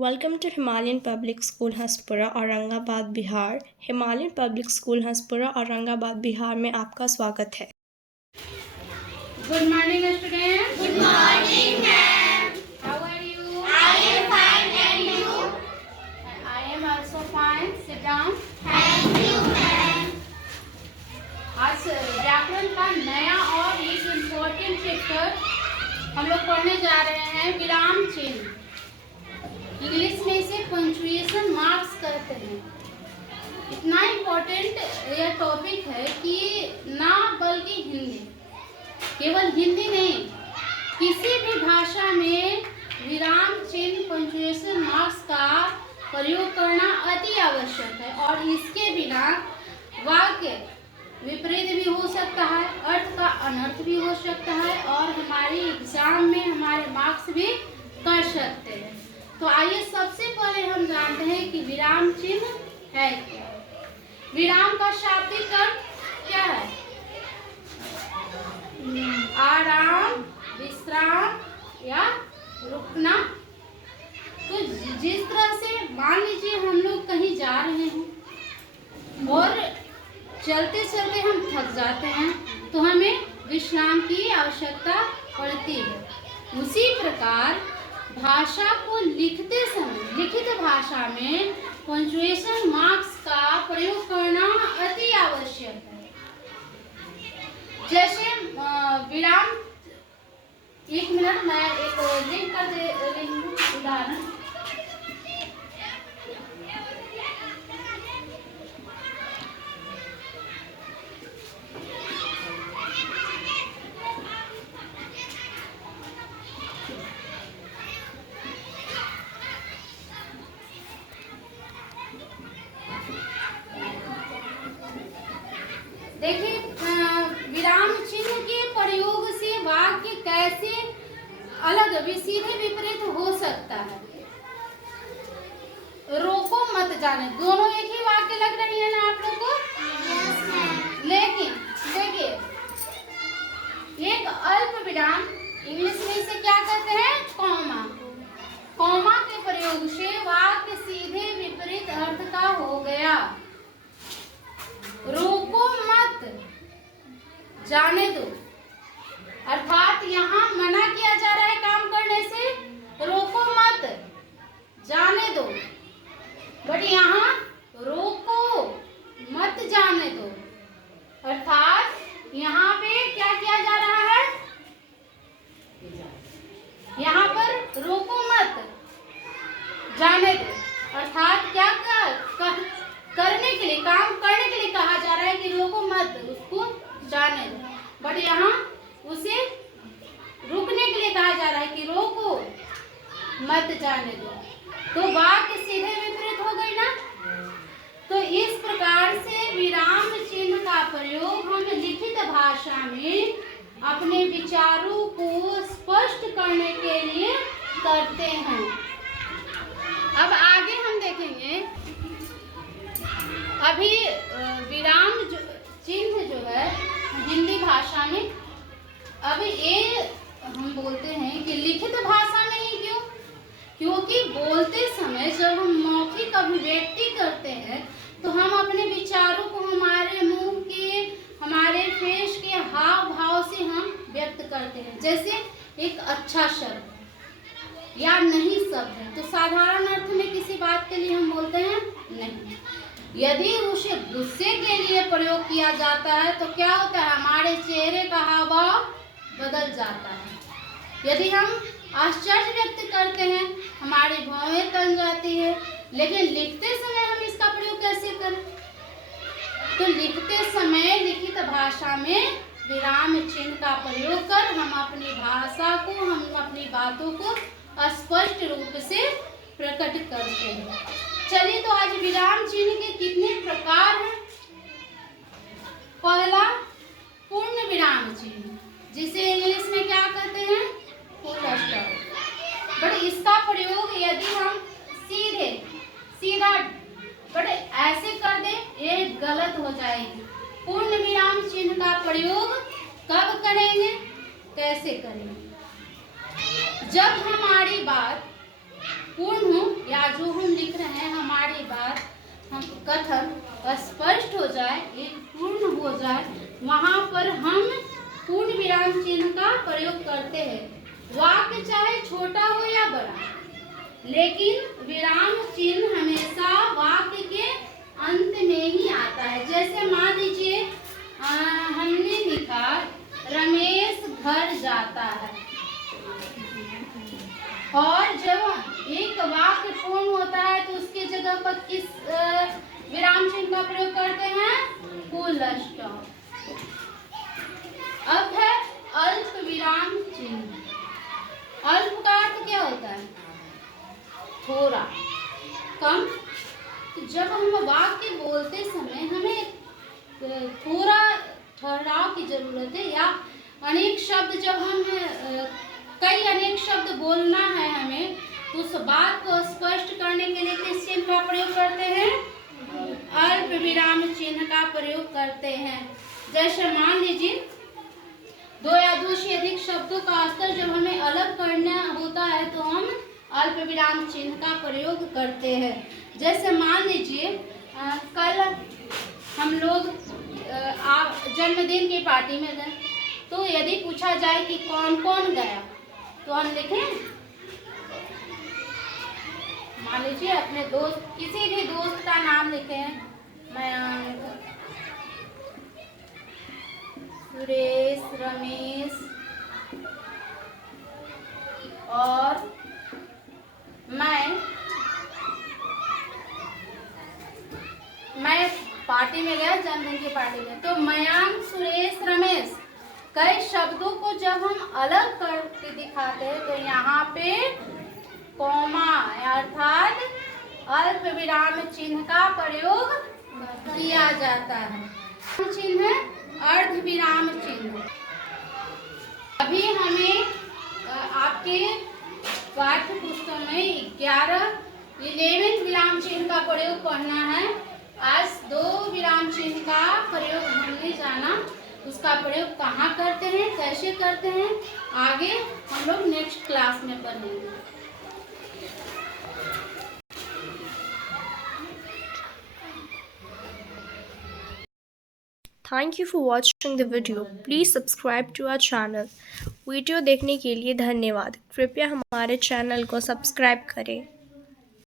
Welcome to Himalayan Public School Hanspura Aurangabad Bihar. Himalayan public school Hanspura Aurangabad Bihar में आपका स्वागत है। Good morning, students. Good morning, ma'am. How are you? I am fine, and you? I am also fine. Sit down. Thank you, ma'am. आज व्याकरण का नया और एक इम्पोर्टेंट चैप्टर हम लोग पढ़ने जा रहे हैं, विराम चिन्ह। इंग्लिश में इसे पंक्चुएशन मार्क्स कहते हैं। इतना इम्पोर्टेंट यह टॉपिक है कि ना बल्कि हिंदी, केवल हिंदी नहीं, किसी भी भाषा में विराम चिन्ह पंक्चुएशन मार्क्स का प्रयोग करना अति आवश्यक है और इसके बिना वाक्य विपरीत भी हो सकता है, अर्थ का अनर्थ भी हो सकता है और हमारे एग्जाम में हमारे मार्क्स भी कर सकते हैं। तो आइए सबसे पहले हम जानते हैं कि विराम चिन्ह है क्या। विराम का शाब्दिक अर्थ क्या है? आराम, विश्राम या रुकना। तो जिस तरह से मान लीजिए हम लोग कहीं जा रहे हैं और चलते चलते हम थक जाते हैं तो हमें विश्राम की आवश्यकता पड़ती है। उसी प्रकार भाषा को लिखते समय लिखित भाषा में पंक्चुएशन मार्क्स का प्रयोग करना अति आवश्यक है। जैसे विराम, एक मिनट मैं एक लिंक कर दे रही हूँ उदाहरण। देखिए, विराम चिन्ह के प्रयोग से वाक्य कैसे अलग सीधे विपरीत हो सकता है। रोको मत जाने, दोनों एक ही वाक्य लग रही है ना आप लोग को? Yes, ma'am. लेकिन देखिए, एक अल्प विराम, इंग्लिश में इसे क्या कहते हैं? कॉमा। कॉमा के प्रयोग से वाक्य सीधे विपरीत अर्थ का हो गया। रोको मत जाने दो, अर्थात यहाँ मना किया जा रहा है काम करने से, रोको मत जाने दो। बट यहाँ रोको मत जाने दो, अर्थात यहाँ पे क्या किया जा रहा है? यहाँ पर रोको मत जाने दो, अर्थात क्या करने के लिए, काम करने के लिए कहा जा रहा है कि रोको मत, उसको जाने दो। बट यहाँ उसे रुकने के लिए कहा जा रहा है कि रोको मत जाने दो। तो वाक्य सीधे विपरीत हो गई ना। तो इस प्रकार से विराम चिन्ह का प्रयोग हम लिखित भाषा में अपने विचारों को स्पष्ट करने के लिए करते हैं। अब आगे हम देखेंगे, अभी विराम चिन्ह जो है हिंदी भाषा में, अभी ये हम बोलते हैं कि लिखित भाषा में ही क्यों? क्योंकि बोलते समय जब हम मौखिक अभिव्यक्ति करते हैं तो हम अपने विचारों को हमारे मुंह के, हमारे फेस के हाव भाव से हम व्यक्त करते हैं। जैसे एक अच्छा शब्द या नहीं शब्द है तो साधारण अर्थ में किसी बात के लिए हम बोलते हैं नहीं। यदि उसे गुस्से के लिए प्रयोग किया जाता है तो क्या होता है? हमारे चेहरे का हाव भाव बदल जाता है। यदि हम आश्चर्य व्यक्त करते हैं, हमारी भौहें तन जाती है। लेकिन लिखते समय हम इसका प्रयोग कैसे करें? तो लिखते समय लिखित भाषा में विराम चिन्ह का प्रयोग कर हम अपनी भाषा को, हम अपनी बातों को स्पष्ट रूप से प्रकट करते हैं। चलिए, तो आज विराम चिन्ह के कितने प्रकार हैं? पहला, पूर्ण विराम चिन्ह, जिसे इंग्लिश में क्या कहते हैं? Full stop. बट इसका प्रयोग यदि हम सीधा बट ऐसे कर दे, ये गलत हो जाएगी। पूर्ण विराम चिन्ह का प्रयोग कब करेंगे, कैसे करेंगे? जब हमारी बात पूर्ण हो या बाद हम कथन स्पष्ट हो जाए, एक पूर्ण हो जाए, वहाँ पर हम पूर्ण विराम चिन्ह का प्रयोग करते हैं। वाक्य चाहे छोटा हो या बड़ा, लेकिन विराम चिन्ह हमेशा वाक्य के अंत में ही आता है। जैसे मान लीजिए हमने लिखा रमेश घर जाता है, और जब एक वाक्य पूर्ण होता है तो उसके जगह पर किस विराम चिन्ह का प्रयोग करते हैं? Full stop. अब है अल्प विराम चिन्ह। अल्प का अर्थ क्या होता है? थोड़ा, कम। तो जब हम वाक्य बोलते समय हमें थोड़ा ठहराव की जरूरत है, या अनेक शब्द जब हम कई अनेक शब्द बोलना है हमें, तो उस बात को स्पष्ट करने के लिए किस चिन्ह का प्रयोग करते हैं? अल्प विराम चिन्ह का प्रयोग करते हैं। जैसे मान लीजिए दो या दो से अधिक शब्दों का अस्तर जब हमें अलग करना होता है तो हम अल्प विराम चिन्ह का प्रयोग करते हैं। जैसे मान लीजिए कल हम लोग जन्मदिन की पार्टी में गए, तो यदि पूछा जाए कि कौन कौन गया, तो हम लिखें, मान लीजिए अपने दोस्त, किसी भी दोस्त का नाम लिखें, मयंक, सुरेश, रमेश और मैं पार्टी में गया, जन्मदिन की पार्टी में। तो मयंक, सुरेश, रमेश, कई शब्दों को जब हम अलग करके दिखाते हैं तो यहाँ पे कॉमा अर्थात अल्प विराम चिन्ह का प्रयोग किया जाता है। चिन्ह है अर्ध विराम चिन्ह। अभी हमें आपके पाठ्य पुस्तक में 11 विराम चिन्ह का प्रयोग पढ़ना है। आज 2 विराम चिन्ह का प्रयोग हमने जाना, उसका प्रयोग कहाँ करते हैं, कैसे करते हैं, आगे हम लोग नेक्स्ट क्लास में पढ़ेंगे। Thank you for watching the video. Please subscribe to our channel. Video देखने के लिए धन्यवाद। कृपया हमारे चैनल को सब्सक्राइब करें।